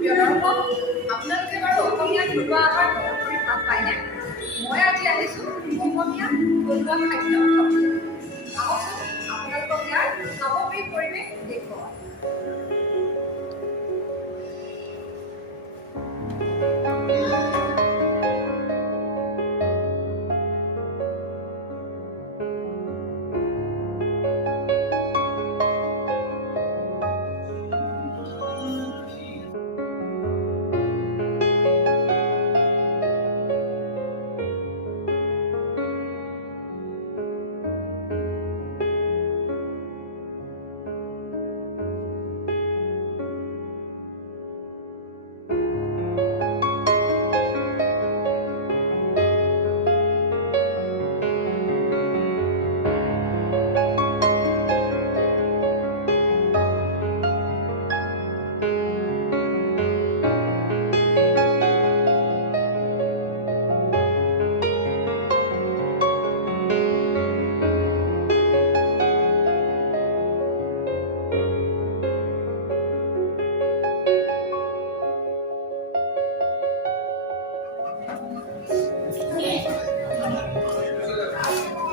প্ৰিয় দৰ্শক, আপোনালোকে বাৰু অসমীয়া থলুৱা আহাৰ গ্ৰহণ কৰি ভাল পায়নে? মই আজি আহিছোঁ অসমীয়া থলুৱা খাদ্য খাবলৈ। আহকচোন আপোনালোকক ইয়াৰ সামগ্ৰিক পৰিৱেশ দেখুৱাওঁ।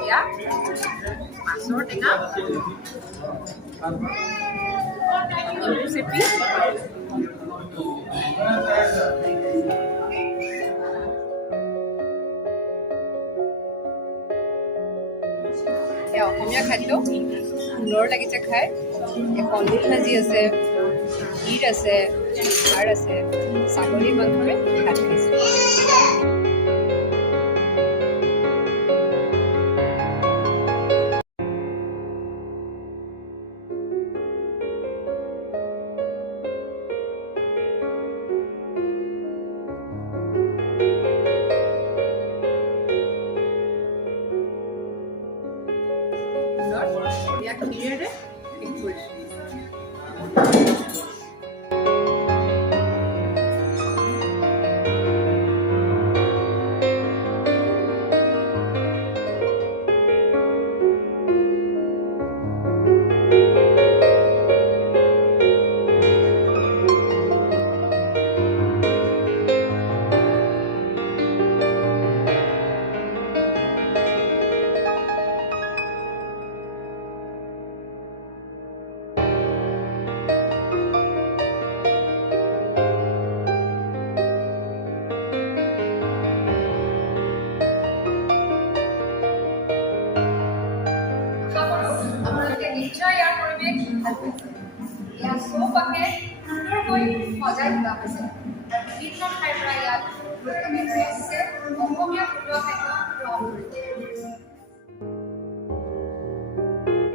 এয়া মাছৰ টেঙা চেপি এয়া অসমীয়া খাদ্য সুন্দৰ লাগিছে খাই। কলডিল ভাজি আছে, ক্ষীৰ আছে, খাৰ আছে, ছাগলী মাংসৰে ভাত খাইছোঁ। এয়া ক্ষীৰেৰে শেষ কৰিছোঁ। আপোনালোকে নিশ্চয় ইয়াৰ পৰিৱেশ ভাল পাইছে। ইয়াৰ চৌপাশে সুন্দৰকৈ সজাই তোলা হৈছে। বিভিন্ন ঠাইৰ পৰা